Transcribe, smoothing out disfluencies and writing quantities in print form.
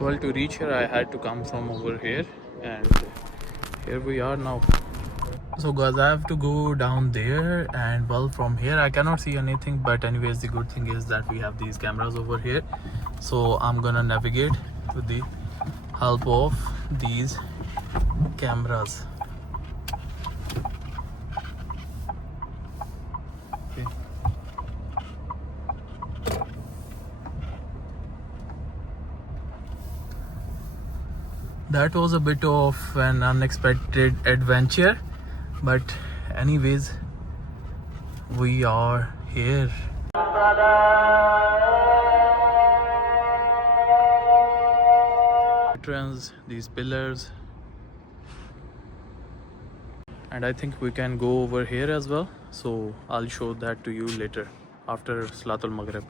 Well, to reach here I had to come from over here, and here we are now. So guys, I have to go down there, and well, from here I cannot see anything, but anyways the good thing is that we have these cameras over here, so I'm gonna navigate with the help of these cameras. Okay. That was a bit of an unexpected adventure, but anyways we are here. Entrance, these pillars, and I think we can go over here as well, so I'll show that to you later after Salatul Maghrib.